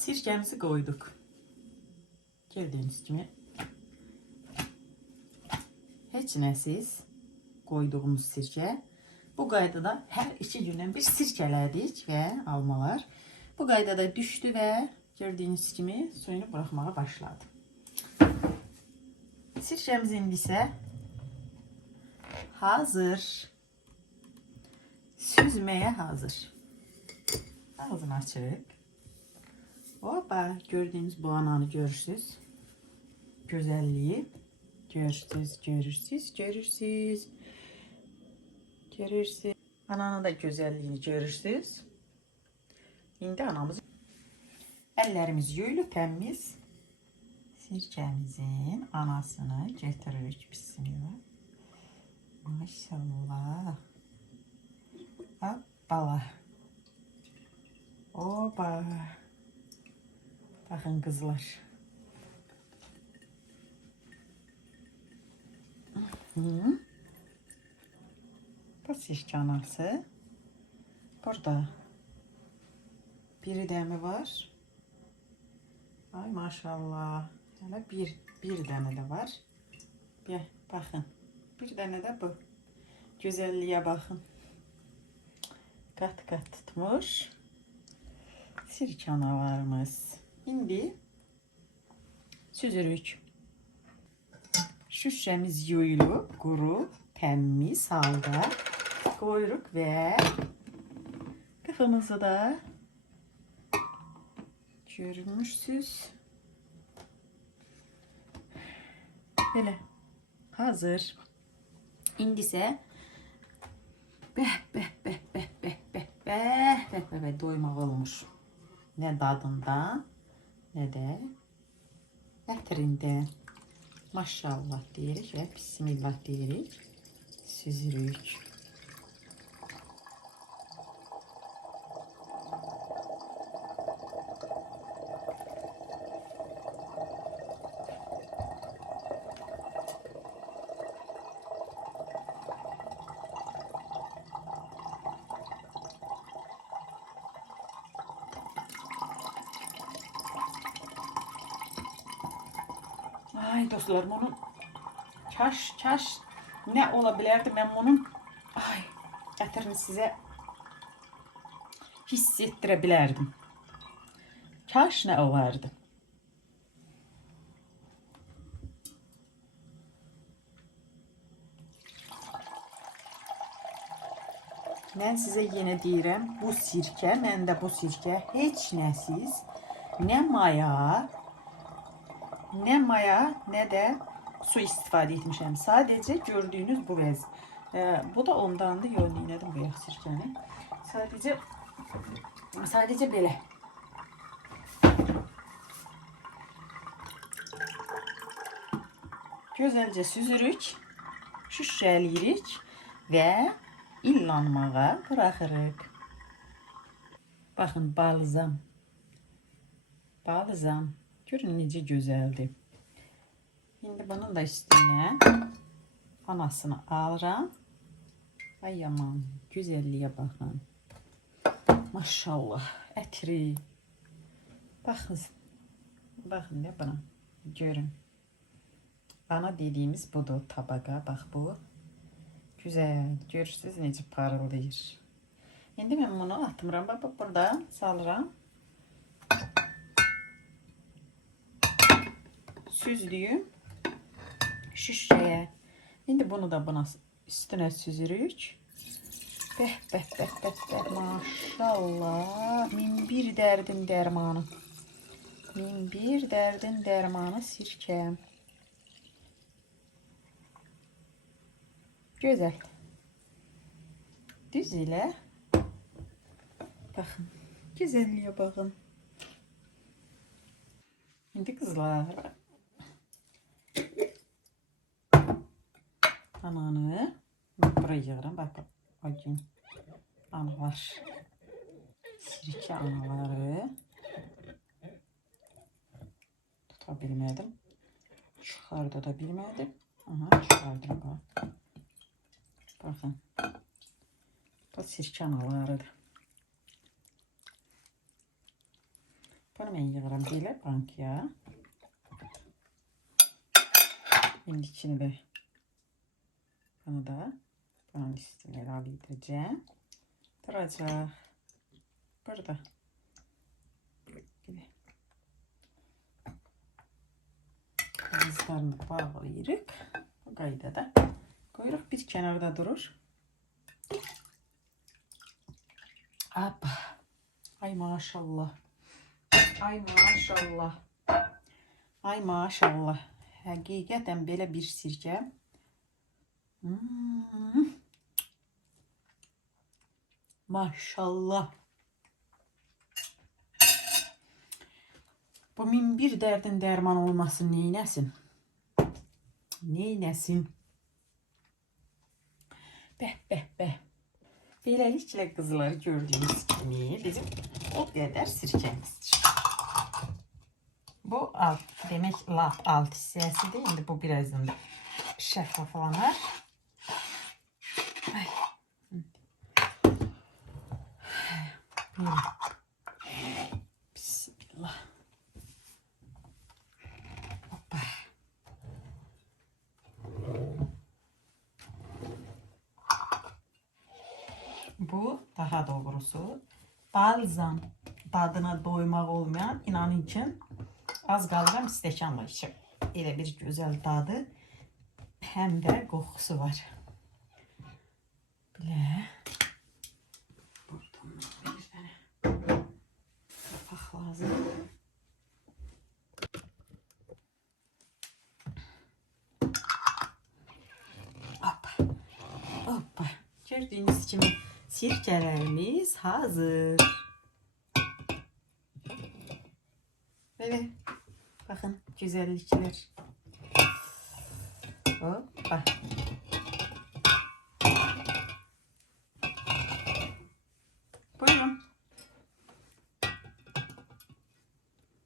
Sirkemizi koyduk. Gördüğünüz gibi. Heç nəsiz koyduğumuz sirke. Bu qaydada hər iki gündən bir sirkələdik və almalar. Bu qaydada düşdü və gördüyünüz kimi suyunu buraxmağa başladı. Sirkemiz indi isə hazır. Süzməyə hazır. Ağzını açırıq. Hoppa gördüğünüz bu ananı görürsüz. Güzelliği. Görürsüz, görürsüz, görürsüz. Görürsüz. Ananın da güzelliğini görürsüz. İndi anamız ellerimiz yuyulub təmiz. Sirkəmizin anasını getiririk bismillah. Maşallah. Hoppala. Oba. Bakın kızlar. Hı. Bu anası. Burada biri de mi var? Ay maşallah. Hele bir, bir tane de var. Bir bakın. Bir tane de bu. Güzelliğe bakın. Kat kat tutmuş. Sirke analarımız. İndi süzürük. Şüşemiz yuyulub, quru, təmiz halda qoyuruq və qıfımızı da görmüşsüz. Belə hazır. İsə bəh bəh bəh bəh bəh bəh bəh bəh bəh bəh doymaq olmuş. Nə dadında, nə də ətrində. Maşallah deyirik və bismillah deyirik. Süzürük. Ay dostlarım onun kaş kaş ne olabilirdi ben bunun ay getirin size hissettirebilirdim. Kaş ne olardı. Mən sizə yenə deyirəm, bu sirkə, məndə bu sirkə heç nəsiz, nə maya, ne maya ne de su istifade etmişim. Sadece gördüğünüz bu bez. Ee, bu da ondandı. Yol inedim bu yağı sirkəni. Sadece sadece belə. Gözəlcə süzürük, şüşələyirik və illanmağa buraxırıq. Baxın balzam. Balzam. Görün nece güzeldi. Şimdi bunun da üstüne anasını alıram. Ay aman güzelliğe bakın. Maşallah etri. Bakın. Bakın ne bana. Görün. Ana dediğimiz budur tabağa. Bak bu. Güzel. Görürsünüz necə parıldayır. İndi mən bunu atmıram. Bak burada salıram. süzdüyüm şu şüşəyə. İndi bunu da buna üstünə süzürük. Bəh, bəh, bəh, bəh, bəh, maşallah. Min bir dərdin dərmanı. Min bir dərdin dərmanı sirkə. Gözəl. Düz ilə. Baxın. Gözəlliyə baxın. İndi qızlar, buraya yığıram. Bak bak. O gün analar. Sirke anaları. Tutabilmedim. Çıkardı da bilmedim. Aha çıkardım bak. Bakın. Bu sirke analarıdır. Bunu ben yığıram belə bankaya. İndi içini də bunu da üstüne ilave edeceğim. Duracaq. Burada. Belə. Ağızlarını bağlayırıq. Bu qaydada. Qoyuruq bir kənarda durur. Hoppa. Ay maşallah. Ay maşallah. Ay maşallah. Həqiqətən belə bir sirkə. Hmm. Maşallah. Bu min bir dərdin dərman olmasın neynəsin? Neynəsin? Bəh, bəh, bəh. Beləliklə qızlar gördüyünüz kimi bizim o qədər sirkəmizdir. Bu alt, demək lap alt hissəsidir. İndi bu birazdan da şəffaflanar. Ay. Böyle. Bismillah. Hoppa. Bu daha doğrusu balzam dadına doymaq olmayan inanın ki az qalıram stəkanla içim. Elə bir gözəl dadı həm də qoxusu var. Belə. Buradan bir dənə qapaq lazım. Hoppa. Hoppa. Gördüğünüz kimi sirkelerimiz hazır. Böyle bakın güzellikler. Hoppa. Buyurun.